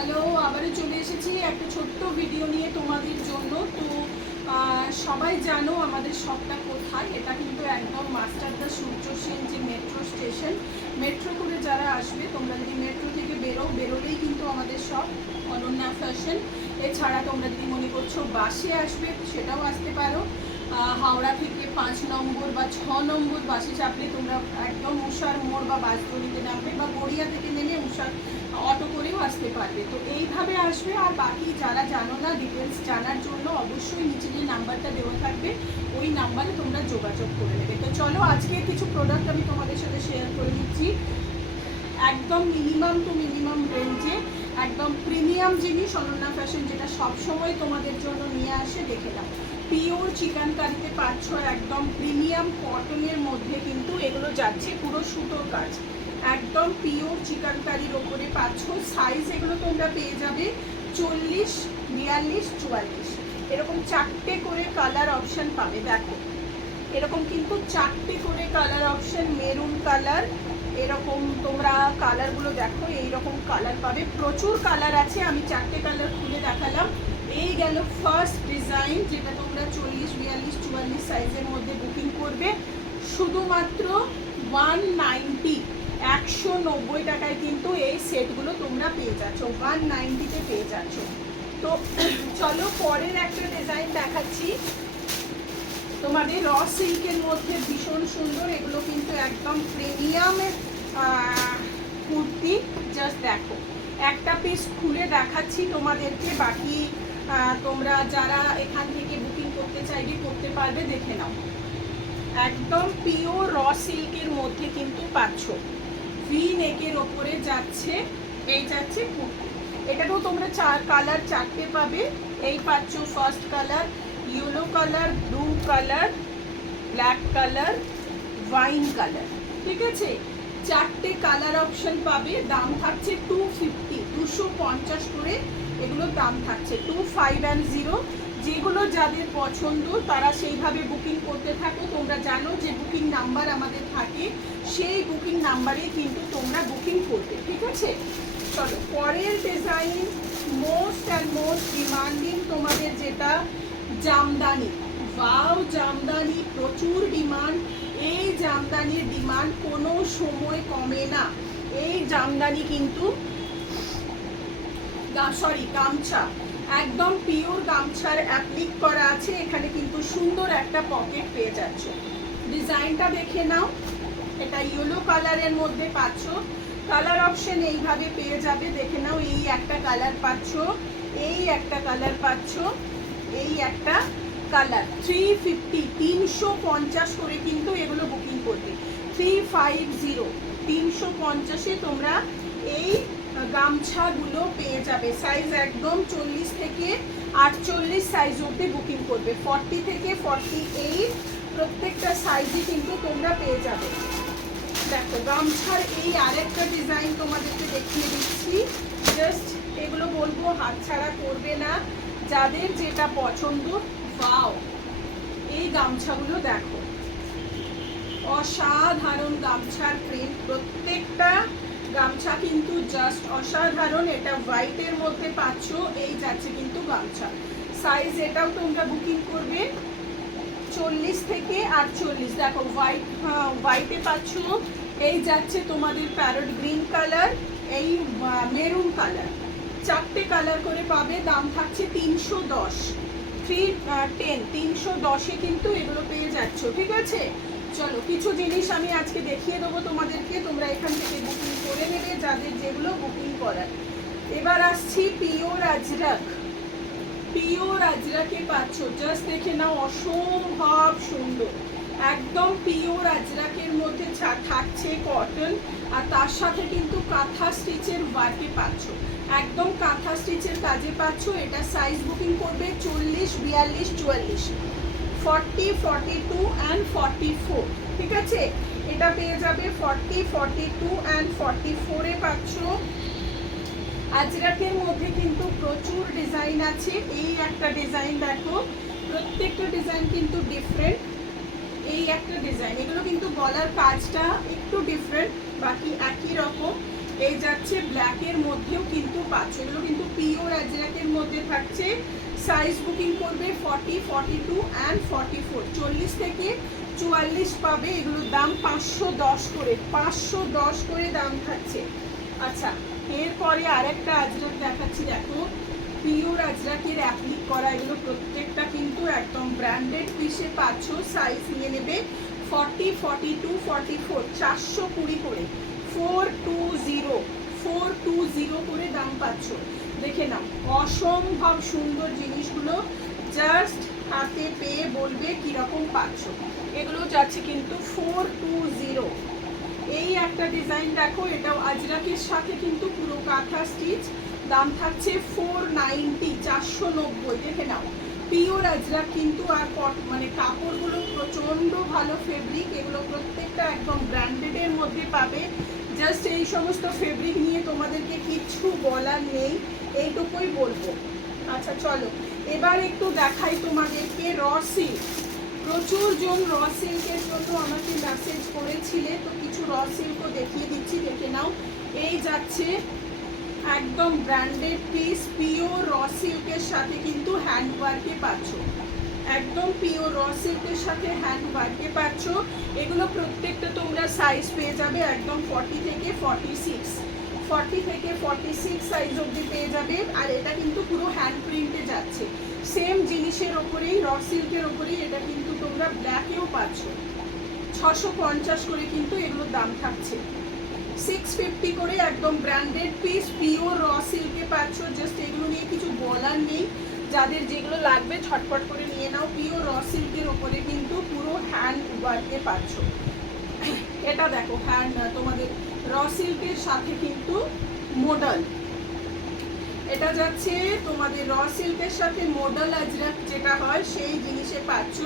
Hello, আবারও চলে এসেছি একটা ছোট্ট ভিডিও নিয়ে তোমাদের জন্য। তো সবাই জানো আমাদের শপটা কোথায়। এটা কিন্তু একদম মাস্টারদা সূর্য সেন যে মেট্রো স্টেশন, মেট্রো করে যারা আসবে, তোমরা যদি মেট্রো থেকে বেরোলেই কিন্তু আমাদের শপ অনন্যা ফ্যাশন। এছাড়া তোমরা যদি মনে করছো বাসে আসবে সেটাও আসতে পারো। হাওড়া থেকে 5 নম্বর বা 6 নম্বর বাসে চাপলে তোমরা একদম উষার মোড় বা বাসগড়িতে নামবে, বা গড়িয়া থেকে নেমে উষার অটো করেও আসতে পারবে। তো এইভাবে আসবে। আর বাকি যারা জানো না, ডিটেলস জানার জন্য অবশ্যই নিচে যে নাম্বারটা দেওয়া থাকবে ওই নাম্বারে তোমরা যোগাযোগ করে নেবে। তো চলো, আজকে কিছু প্রোডাক্ট আমি তোমাদের সাথে শেয়ার করে দিচ্ছি। একদম মিনিমাম টু মিনিমাম রেঞ্জে একদম প্রিমিয়াম জিনিস অনন্যা ফ্যাশন যেটা সবসময় তোমাদের জন্য নিয়ে আসে। দেখে নাও, পিওর চিকেনকারিতে পাচ্ছ, একদম প্রিমিয়াম কটনের মধ্যে কিন্তু এগুলো যাচ্ছে পুরো সুতোর কাজ। একদম পিওর চিকেনকারির ওপরে পাচ্ছ। সাইজ এগুলো তোমরা পেয়ে যাবে 40, 42, 44 এরকম 4টে করে কালার অপশান পাবে। দেখো, এরকম কিন্তু 4টে করে কালার অপশান, মেরুন কালার, এরকম তোমরা কালারগুলো দেখো, এইরকম কালার পাবে। প্রচুর কালার আছে, আমি 4টে কালার খুলে দেখালাম। এই গেল ফার্স্ট ডিজাইন, যেটা তোমরা 40, 42, 44 সাইজের মধ্যে বুকিং করবে শুধুমাত্র 190, 190 টাকায় কিন্তু এই সেটগুলো তোমরা পেয়ে যাচ্ছ, 190-তে পেয়ে যাচ্ছ। তো চলো পরের একটা ডিজাইন দেখাচ্ছি তোমাদের। র সিল্কের মধ্যে ভীষণ সুন্দর, এগুলো কিন্তু একদম প্রিমিয়ামের কুর্তি। জাস্ট দেখো, একটা পিস খুলে দেখাচ্ছি তোমাদেরকে, বাকি তোমরা যারা এখান থেকে বুকিং করতে চাইবে করতে পারবে। দেখে নাও, একদম পিওর র সিল্কের মধ্যে কিন্তু পাচ্ছ। ভি নেকের ওপরে যাচ্ছে, এই যাচ্ছে কুর্তি। এটাতেও তোমরা কালার 4টে পাবে। এই পাচ্ছ first colour, yellow colour, blue colour, black colour, wine colour. ঠিক আছে, 4টে কালার অপশন পাবে। দাম থাকছে 250, 250 করে এগুলোর দাম থাকছে। 2510। যেগুলো যাদের পছন্দ তারা সেইভাবে বুকিং করতে থাকো। তোমরা জানো যে বুকিং নাম্বার আমাদের থাকে, সেই বুকিং নাম্বারে কিন্তু তোমরা বুকিং করবে। ঠিক আছে, চলো পরের design. Most and most demanding তোমাদের যেটা জামদানি। ওয়াও, জামদানি প্রচুর ডিমান্ড। এই জামদানির ডিমান্ড কোনো সময় কমে না। এই জামদানি কিন্তু গামছা, একদম পিওর গামছার অ্যাপ্লিক করা আছে। এখানে কিন্তু সুন্দর একটা পকেট পেয়ে যাচ্ছ। ডিজাইনটা দেখে নাও, এটা ইয়েলো কালারের মধ্যে পাচ্ছ। কালার অপশন এইভাবে পেয়ে যাবে। দেখে নাও, এই একটা কালার পাচ্ছ, এই একটা কালার পাচ্ছ, এই একটা কালার। 350, 350 করে কিন্তু এগুলো বুকিং করবে। 350, 350-এ তোমরা এই গামছাগুলো পেয়ে যাবে। সাইজ একদম 40 থেকে 48 সাইজ অবধি বুকিং করবে। 40 থেকে 48 প্রত্যেকটা সাইজই কিন্তু তোমরা পেয়ে যাবে। দেখো, গামছার এই আরেকটা ডিজাইন তোমাদেরকে দেখিয়ে দিচ্ছি। জাস্ট এগুলো বলবো হাতছাড়া করবে না, যাদের যেটা পছন্দ। ওয়াও, এই গামছাগুলো দেখো, অসাধারণ গামছার প্রিন্ট। প্রত্যেকটা গামছা কিন্তু জাস্ট অসাধারণ। এটা হোয়াইটের মধ্যে পাচ্ছ, এই যাচ্ছে কিন্তু গামছা। সাইজ এটাও তোমরা বুকিং করবে 40 থেকে 48। দেখো, হোয়াইটে পাচ্ছ, এই যাচ্ছে তোমাদের প্যারট গ্রিন কালার, এই মেরুন কালার। 4টে কালার করে পাবে। দাম থাকছে 310, 310, 310-এ কিন্তু এগুলো পেয়ে যাচ্ছ। ঠিক আছে, চলো কিছু জিনিস আমি আজকে দেখিয়ে দেবো তোমাদেরকে, তোমরা এখান থেকে বুকিং করে নেবে যাদের যেগুলো বুকিং করার। এবার আসছি পিওর আজরাক। পিওর আজরাকে পাচ্ছ, জাস্ট দেখে নাও, অসম্ভব সুন্দর। একদম পিওর আজরাকের মধ্যে থাকছে কটন, আর তার সাথে কিন্তু কাঁথা স্টিচের ওয়ার্কে পাচ্ছ। একদম কাঁথা স্টিচের কাজে পাচ্ছ। এটা সাইজ বুকিং করবে 40, 42, 44, 40, 42 অ্যান্ড 44। ঠিক আছে, এটা পেয়ে যাবে 40, 42 অ্যান্ড 44-এ পাচ্ছ। আজরাকের মধ্যে কিন্তু প্রচুর ডিজাইন আছে। এই একটা ডিজাইন দেখো, প্রত্যেকটা ডিজাইন কিন্তু ডিফারেন্ট। এই একটা ডিজাইন, এগুলো কিন্তু গলার কাজটা একটু ডিফারেন্ট, বাকি একই রকম। এই যাচ্ছে ব্ল্যাকের মধ্যেও কিন্তু পাচ্ছ, এগুলো কিন্তু পিওর অ্যাজরাকের মধ্যে থাকছে। সাইজ বুকিং করবে 40, 42 অ্যান্ড 44, 40 থেকে 44 পাবে। এগুলোর দাম 510 করে, 510 করে দাম থাকছে। আচ্ছা, এরপরে আরেকটা আজরাক দেখাচ্ছি, দেখো পিওর আজরাকের অ্যাপ্লিক করা, এগুলো প্রত্যেকটা কিন্তু একদম ব্র্যান্ডেড পিসে পাচ্ছ। সাইজ নিয়ে নেবে 40, 42, 44, 420 করে, 420 করে দাম পাচ্ছ। দেখে নাও, অসম্ভব সুন্দর জিনিসগুলো, জাস্ট হাতে পেয়ে বলবে কিরকম পাচ্ছ। এগুলো যাচ্ছে কিন্তু 420। এই একটা ডিজাইন দেখো, এটাও আজরাকের সাথে কিন্তু পুরো কাঁথা স্টিচ, দাম থাকছে 490, 490। দেখে নাও, পিওর আজরাক কিন্তু, আর মানে কাপড়গুলো প্রচণ্ড ভালো ফেব্রিক, এগুলো প্রত্যেকটা একদম ব্র্যান্ডেডের মধ্যে পাবে। জাস্ট এই সমস্ত ফেব্রিক নিয়ে তোমাদেরকে কিচ্ছু বলার নেই, এইটুকুই বলবো। আচ্ছা চলো, এবার একটু দেখাই তোমাদেরকে র সিল্ক। প্রচুর জন র সিল্কের জন্য আমাকে মেসেজ করেছিলে, তো কিছু র সিল্কও দেখিয়ে দিচ্ছি, দেখে নাও। এই যাচ্ছে একদম ব্র্যান্ডেড পিস, পিওর র সিল্কের সাথে কিন্তু হ্যান্ড ওয়ার্কে পাচ্ছ, একদম পিওর র সিল্কের সাথে হ্যান্ড ওয়ার্কে পাচ্ছ। এগুলো প্রত্যেকটা তোমরা সাইজ পেয়ে যাবে একদম 40 থেকে 46, 40 থেকে 46 সাইজ অবধি পেয়ে যাবে। আর এটা কিন্তু পুরো হ্যান্ড প্রিন্টে যাচ্ছে, সেম জিনিসের ওপরেই, র সিল্কের ওপরেই এটা কিন্তু তোমরা ব্ল্যাকেও পাচ্ছ। 650 করে কিন্তু এগুলোর দাম থাকছে, 650 করে একদম ব্র্যান্ডেড পিস, পিওর র সিল্কে পাচ্ছ। জাস্ট এগুলো নিয়ে কিছু বলার নেই, যাদের যেগুলো লাগবে ছটপট করে নিয়ে নাও। পিওর র সিল্কের ওপরে কিন্তু পুরো হ্যান্ড ওয়ার্কে পাচ্ছ। এটা দেখো, হ্যান্ড তোমাদের র সিল্কের সাথে কিন্তু মডেল, এটা যাচ্ছে তোমাদের র সিল্কের সাথে মডেল আজরাক যেটা হয় সেই জিনিসে পাচ্ছ।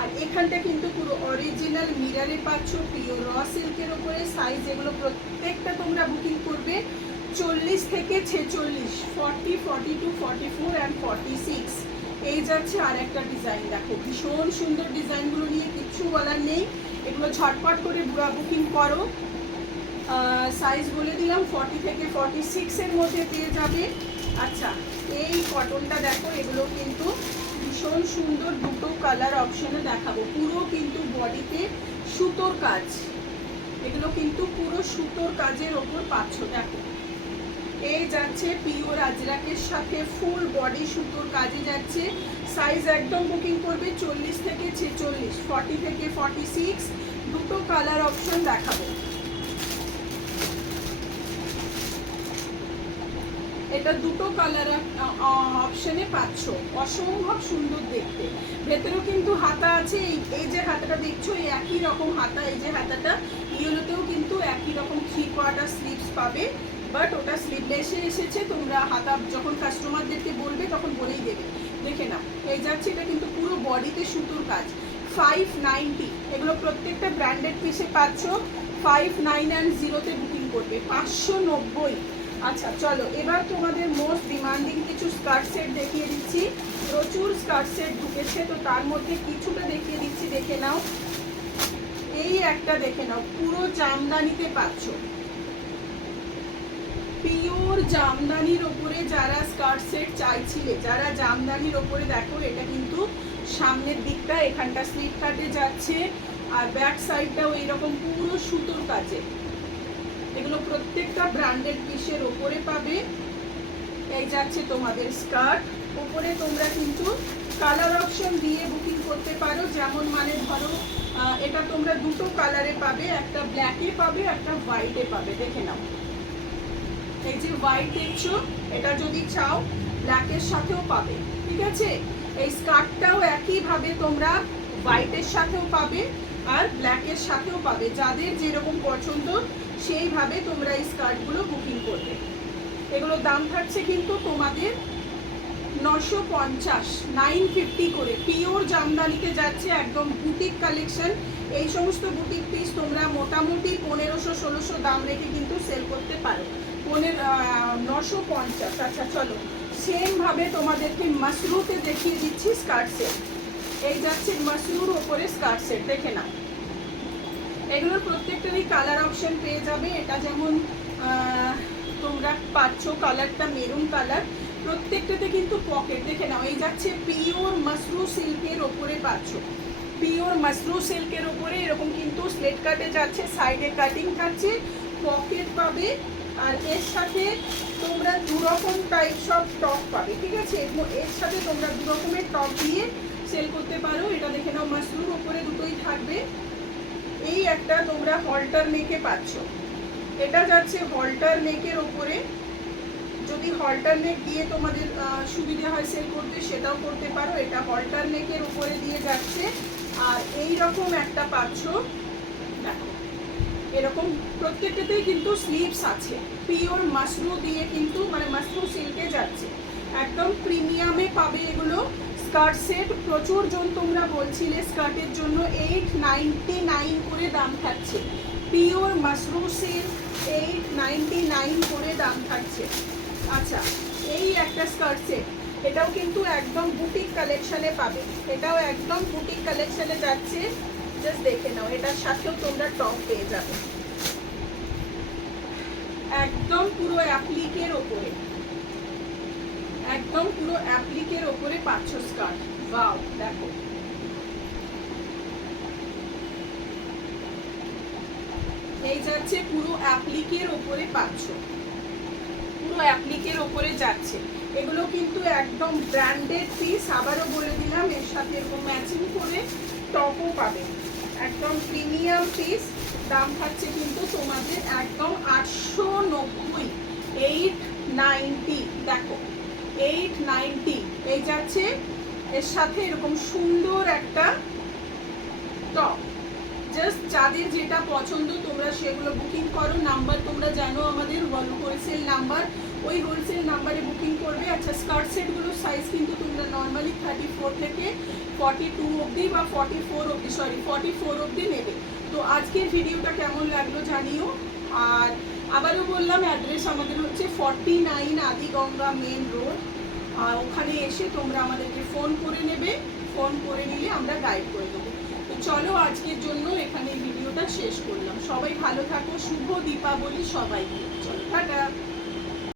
আর এখানটা কিন্তু পুরো অরিজিনাল মিরারে পাচ্ছ, পিওর র সিল্কের ওপরে। সাইজ এগুলো প্রত্যেকটা তোমরা বুকিং করবে 40 থেকে 46, 40, 42, 44 অ্যান্ড 46। এই যাচ্ছে আর একটা ডিজাইন, দেখো ভীষণ সুন্দর ডিজাইনগুলো নিয়ে কিচ্ছু বলার নেই, এগুলো ঝটপট করে বুকিং করো। সাইজ বলে দিলাম 40 থেকে 46 এর মধ্যে পেয়ে যাবে। আচ্ছা, এই কটনটা দেখো, এগুলো কিন্তু ভীষণ সুন্দর, দুটো কালার অপশনে দেখাবো। পুরো কিন্তু বডিতে সুতোর কাজ, এগুলো কিন্তু পুরো সুতোর কাজের ওপর পাচ্ছ। দেখো, এই যাচ্ছে পিওর আজরাকের সাথে ফুল বডি সুতোর কাজে যাচ্ছে। সাইজ একদম বুকিং করবে 40 থেকে 46, 40 থেকে 46, দুটো কালার অপশন দেখাবো। এটা দুটো কালার অপশনে পাচ্ছ, অসম্ভব সুন্দর দেখতে। ভেতরেও কিন্তু হাতা আছে, এই যে হাতাটা দেখছো এই একই রকম হাতা, এই যে হাতাটা ইয়েলোতেও কিন্তু একই রকম 3/4 স্লিভস পাবে, বাট ওটা স্লিভলেসে এসেছে। তোমরা হাতা যখন কাস্টমারদেরকে বলবে তখন বলেই দেবে। দেখে নাও, এই যাচ্ছে, এটা কিন্তু পুরো বডিতে সুতোর কাজ, 590। এগুলো প্রত্যেকটা ব্র্যান্ডেড পিসে পাচ্ছ। 590 বুকিং করবে, 590। আচ্ছা চলো, এবার তোমাদের মোস্ট ডিমান্ডিং কিছু স্কার্ট সেট দেখিয়ে দিচ্ছি। প্রচুর স্কার্ট সেট ঢুকেছে, তো তার মধ্যে কিছুটা দেখিয়ে দিচ্ছি, দেখে নাও। এই একটা দেখে নাও, পুরো জামদানিতে পাচ্ছ, পিওর জামদানির ওপরে যারা স্কার্ট সেট চাইছিলে, যারা জামদানির ওপরে, দেখো এটা কিন্তু সামনের দিকটা এখানটা স্লিপ কাটে যাচ্ছে, আর ব্যাক সাইডটাও এইরকম পুরো সুতোর কাজে। এগুলো প্রত্যেকটা ব্র্যান্ডেড পিসের ওপরে পাবে। এই যাচ্ছে তোমাদের স্কার্ট, ওপরে তোমরা কিন্তু কালার অপশন দিয়ে বুকিং করতে পারো, যেমন মানে ধরো এটা তোমরা দুটো কালারে পাবে, একটা ব্ল্যাকে পাবে, একটা হোয়াইটে পাবে। দেখে নাও, এই যে হোয়াইট দেখছো, এটা যদি চাও ব্ল্যাকের সাথেও পাবে, ঠিক আছে। এই স্কার্টটাও একইভাবে তোমরা হোয়াইটের সাথেও পাবে আর ব্ল্যাকের সাথেও পাবে, যাদের যেরকম পছন্দ সেইভাবে তোমরা এই স্কার্টগুলো বুকিং করবে। এগুলোর দাম থাকছে কিন্তু তোমাদের 950, 950 করে। পিওর জামদানিতে যাচ্ছে, একদম বুটিক কালেকশন। এই সমস্ত বুটিক পিস তোমরা মোটামুটি 1500-1600 দাম রেখে কিন্তু সেল করতে পারো। 950। আচ্ছা চলো, সেম ভাবে তোমাদেরকে মাসরুতে দেখিয়ে দিচ্ছি স্কার্ট সেট। এই যাচ্ছে মাসরুর ওপরে স্কার্ট সেট, দেখে নাও। এগুলোর প্রত্যেকটারই কালার অপশন পেয়ে যাবে। এটা যেমন তোমরা পাচ্ছ। কালারটা মেরুন কালার, প্রত্যেকটাতে কিন্তু পকেট দেখে নাও। এই যাচ্ছে পিওর মাসরু সিল্কের ওপরে পাচ্ছ, পিওর মাসরু সিল্কের ওপরে এরকম কিন্তু স্লেট কাটে যাচ্ছে, সাইডে কাটিং থাকছে, পকেট পাবে। আর এর সাথে তোমরা দুরকম টাইপ সব টপ পাবে, ঠিক আছে? এর সাথে তোমরা দুরকমের টপ দিয়ে সেল করতে পারো। এটা দেখে নাও, মাসরুর ওপরে দুটোই থাকবে। এই একটা তোমরা হল্টার নেকে পাচ্ছ, এটা যাচ্ছে হল্টার নেকের ওপরে। যদি হল্টার নেক দিয়ে তোমাদের সুবিধা হয় সেল করতে, সেটাও করতে পারো। এটা হল্টার নেকের উপরে দিয়ে যাচ্ছে। আর এই রকম একটা পাচ্ছ, দেখো এরকম প্রত্যেকটাতেই কিন্তু স্লিভস আছে, পিওর মাসরু দিয়ে কিন্তু, মানে মাসরু সিল্কে যাচ্ছে, একদম প্রিমিয়ামে পাবে এগুলো। স্কার্ট সেট প্রচুর জন তোমরা বলছিলে স্কার্টের জন্য, 899 করে দাম থাকছে। পিওর মাসরু সিল্ক 899 করে দাম থাকছে। আচ্ছা, এই একটা স্কার্ট সেট, এটাও কিন্তু একদম বুটিক কালেকশনে পাবে, এটাও একদম বুটিক কালেকশনে যাচ্ছে। জাস্ট দেখে নাও, এটার সাথেও তোমরা টপ পেয়ে যাবে, একদম পুরো অ্যাপ্লিকের ওপরে, একদম পুরো অ্যাপ্লিকের ওপরে পাচ্ছ স্কার্ট। ওয়াও, দেখো এই যাচ্ছে পুরো অ্যাপ্লিকের ওপরে পাচ্ছ, পুরো অ্যাপ্লিকের ওপরে যাচ্ছে। এগুলো কিন্তু একদম ব্র্যান্ডেড পিস, আবারও বলে দিলাম, এর সাথে এরকম ম্যাচিং করে টপও পাবে, একদম প্রিমিয়াম পিস। দাম থাকছে কিন্তু তোমাদের একদম 890, 890, দেখো 890। এই যাচ্ছে এর সাথে এরকম সুন্দর একটা টপ। জাস্ট যাদের যেটা পছন্দ তোমরা সেগুলো বুকিং করো। নাম্বার তোমরা জানো আমাদের হোলসেল নাম্বার, ওই হোলসেল নাম্বারে বুকিং করবে। আচ্ছা, স্কার্ট সেটগুলোর সাইজ কিন্তু তোমরা নর্মালি 34 থেকে 42 অবধি বা 44 অবধি, 44 অবধি নেবে। তো আজকের ভিডিওটা কেমন লাগলো জানিও। আর আবারও বললাম, অ্যাড্রেস আমাদের হচ্ছে 49 আদিগঙ্গা মেন রোড। আর ওখানে এসে তোমরা আমাদেরকে ফোন করে নেবে, ফোন করে নিলে আমরা গাইড করে দেবো। তো চলো, আজকের জন্য এখানে ভিডিওটা শেষ করলাম। সবাই ভালো থাকো, শুভ দীপাবলি সবাইকে। চলো, টাটা।